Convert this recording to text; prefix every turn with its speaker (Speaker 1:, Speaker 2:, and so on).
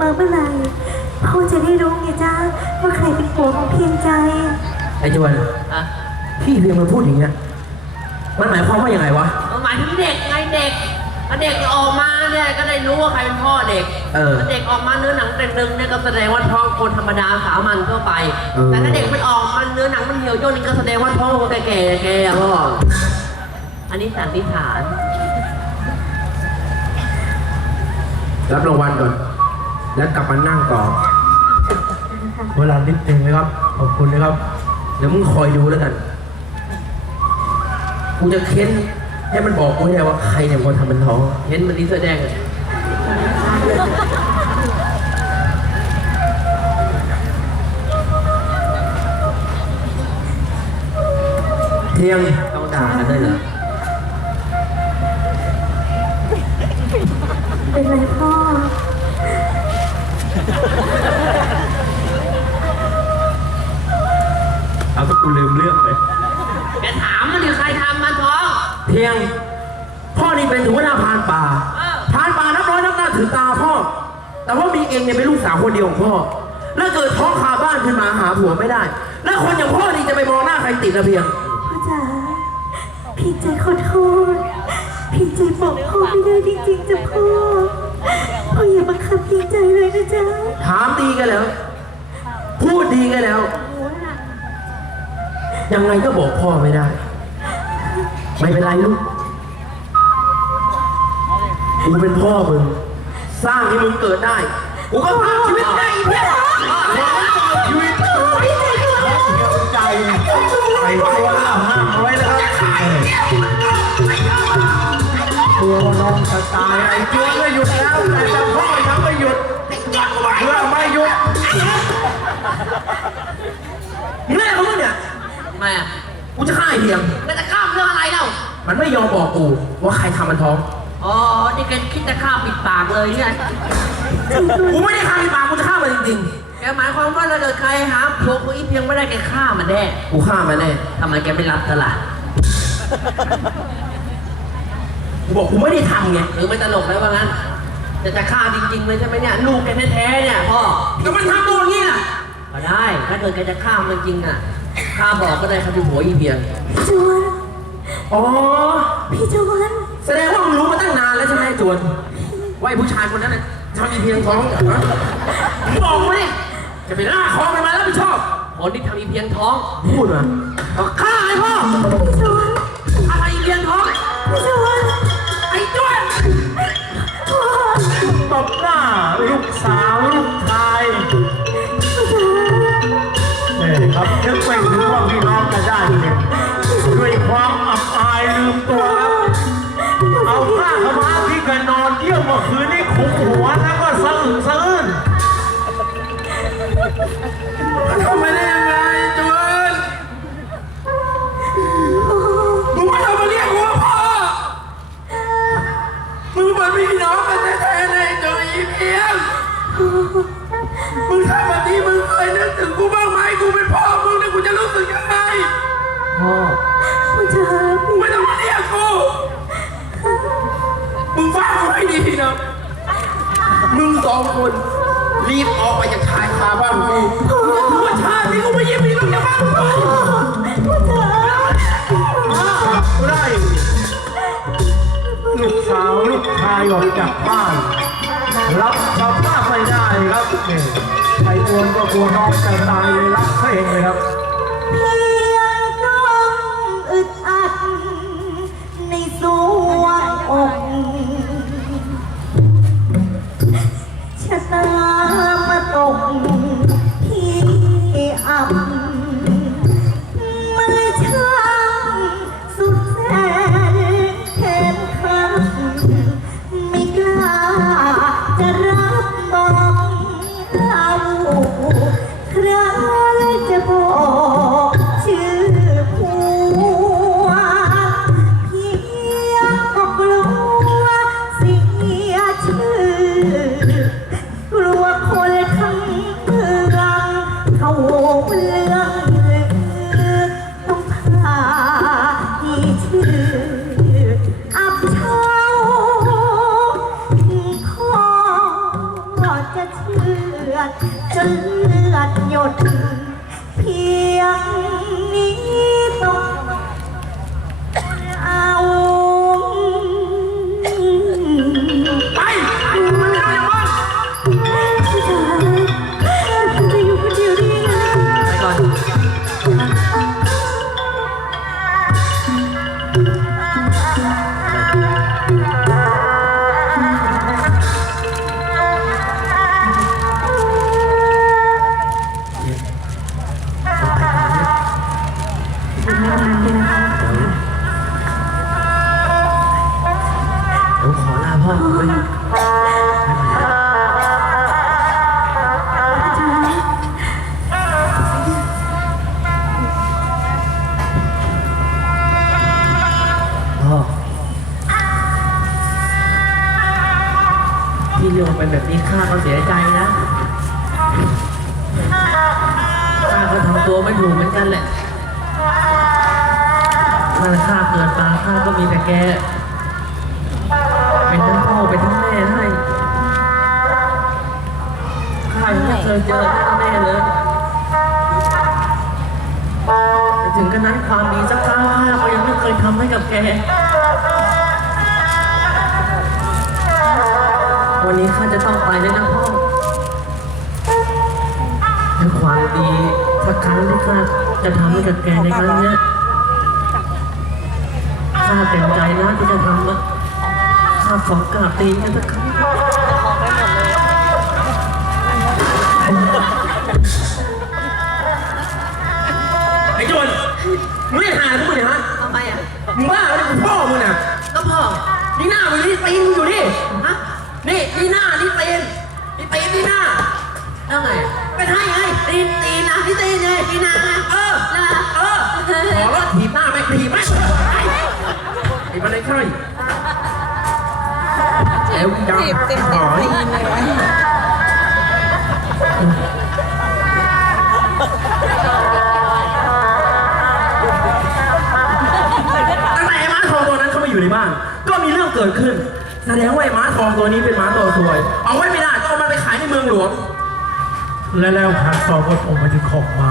Speaker 1: มาเมื่อไหร่พ่อจะได้รู้ไงจ้าว่าใครเป็นผัวของเพียงใจ
Speaker 2: ไอ้จวน
Speaker 3: อะ
Speaker 2: พี่เพียงมันพูดอย่างเงี้ยมันหมายความว่ายังไงวะ
Speaker 3: มันหมายถึงเด็กไงเด็กถ้าเด็กออกมาเนี่ยก็ได้รู้ว่าใครเป็นพ่อเด็ก
Speaker 2: เออ
Speaker 3: ถ้าเด็กออกมาเนื้อหนังเต็มนึงเนี่ยก็แสดงว่าท้องคนธรรมดาสามัญทั่วไป
Speaker 2: เออ
Speaker 3: แต่ถ้าเด็กมันออกมาเนื้อหนังมันเหี่ยวย่นนี่ก็แสดงว่าท้องคนแก่ๆแก่ๆอะพ่ออันนี้สันนิษฐาน
Speaker 2: รับรางวัลก่อน แล้วกลับมานั่งต่อ
Speaker 4: เวลานิดนึงนะครับ ขอบคุณนะครับ
Speaker 2: เดี๋ยวมึงคอยดูแล้วกัน กูจะเค้นให้มันบอกกูให้ได้ว่าใครเนี่ยเป็นคนทำมันท้อง
Speaker 3: เห็นมันนี้เสื้อแดงเลย
Speaker 2: เที่ยง
Speaker 3: ต้องด่ากันด้วยเหรอ
Speaker 1: เป็นไรพ่อ
Speaker 4: เที่
Speaker 2: ยง พ่อนี่เป็นหัวหน้าพรานป่า
Speaker 3: เออ
Speaker 2: พรานป่านับร้อยนับหน้าถือตาพ่อ แต่ว่ามีเองเนี่ยเป็นลูกสาวคนเดียวของพ่อ แล้วเกิดท้องคาบ้านขึ้นมาหาผัวไม่ได้ แล้วคนอย่างพ่อนี่จะไปมองหน้าใครติดนะเพียง
Speaker 1: พ่อจ๋าเพียงใจขอโทษเพียงใจบอกพ่อไม่ได้จริงๆจ้ะพ่อพ่ออย่าบังคับเพียงใจเลยนะจ๊ะ
Speaker 2: ถามดีกันแล้ว พูดดีกันแล้ว ยังไงก็บอกพ่อไม่ได้ ไม่เป็นไรลูก กูเป็นพ่อมึง สร้างให้มึงเกิดได้ กูก็พาชีวิตได้อีกเพียง
Speaker 4: ชีวิตเดียวใจไอ้ตัวห้ามเอาไว้นะครับตัวน้องจะตายไอ้ตัวไม่หยุดแล้วแต่เจ้าพ่อยังไม่หยุดเมื่อไม่หยุด
Speaker 2: แม่เขาเนี่ย
Speaker 3: ทำไมอะ
Speaker 2: กูจะฆ่าไอ้เพียง
Speaker 3: แล้วจะ มั
Speaker 2: นไม่ยอมบอกกูว่าใครทำมันท้อง
Speaker 3: อ๋อ นี่แกคิดจะฆ่าปิดปากเลยไง
Speaker 2: กูไม่ได้ฆ่าไอ้ปากกูจะฆ่ามันจริง
Speaker 3: แกหมายความว่าถ้าเกิดใครหาผัวกูอีเพียงไม่ได้แกฆ่ามันแน่
Speaker 2: ๆ กูฆ่ามันแน่
Speaker 3: ทำไมแกไม่รับตลาด
Speaker 2: กูบอกกูไม่ได้ทำไง
Speaker 3: หรือไม่ตลกแล้วว่างั้นจะจะฆ่าจริงๆเลยใช่ไหมเนี่ยลูกแกแท้ๆเนี่ยพ่อ
Speaker 2: ก็มันทำตัวอย่างนี้น่ะ
Speaker 3: ก็ได้ ถ้าเกิดแกจะฆ่ามันจริงอะข้าบอกก็ได้ครับเป็นผัวอีเพียง
Speaker 1: พี่จวน
Speaker 2: อ๋อ
Speaker 1: พี่จวน
Speaker 2: แสดงว่ามึงรู้มาตั้งนานแล้วใช่ไหมไอ้จวนว่าไอ้ผู้ชายคนนั้นน่ะทำอีเพียงท้องเหรอบอกมาดิจะไปล่าคอมันมาแล้วไม่ชอบ
Speaker 3: คนที่ทำอีเพียงท้อง
Speaker 2: พูดมาก็ฆ่าไอ้
Speaker 3: ทำ
Speaker 2: ไม
Speaker 4: เนี่ยายออก
Speaker 2: จากบ้าน รับสภา
Speaker 1: พ
Speaker 4: ไม่ได้ครับเนี่ยไอ้ตัวก็กลัวน้องจะตายเลยรับ
Speaker 1: เพลงเลยครับ ร จะเชื่อดจนเลือดหยด เพียงนี้ต้องเอา
Speaker 3: ที่เรื่องเป็นแบบนี้ข้าก็เสียใจนะข้าก็ทำตัวไม่ถูกเหมือนกันแหละนั่นข้าเกิดมาข้าก็มีแต่แก เป็นทั้งพ่อเป็นทั้งแม่ให้ข้าไม่เคยเจอหน้าแม่เลยถึงกระนั้นความดีสักครั้งข้าก็ยังไม่เคยทำให้กับแก วันนี้ข้าจะต้องไปแล้วนะพ่อและความดีสักครั้งที่ข้าจะทำให้กับแกในครั้งเนี้ยข้าเต็มใจนะที่จะทำนะข้าขอกราบตีนกันสักครั้ง
Speaker 2: ไอ้โจนมึงไม่หาทุกคนเนี่ยฮะ
Speaker 3: ทำไมอะ
Speaker 2: มึงบ้าแล้วกูพ่อมึงน่ะ
Speaker 3: ก็พ่อ
Speaker 2: นี่หน้ามึงนี่ตีนมึงอยู่นี่
Speaker 3: ฮะ
Speaker 2: นี่นี่หน้านี่ตีนนี่ตีนนี่หน้า
Speaker 3: แล้วไง
Speaker 2: เป็นให้ไง
Speaker 3: ตีนตีนนะพี่ตีนไงตีนนะ
Speaker 2: เออเออขอรถถีบหน้าไม่ถีบไม่ไอ้มันเลยใช่เอวยังหอยตั้งแต่ไอ้ม้าทองตัวนั้นเข้ามาอยู่ในบ้าน ก็มีเรื่องเกิดขึ้น แสดงว่าไอ้ม้าทองตัวนี้เป็นม้าตัวสวย เอาไว้ไม่ได้ต้องเอามันไปขายในเมืองหลวง
Speaker 4: และแล้วพันตอนก็คงมาถึงขอบมา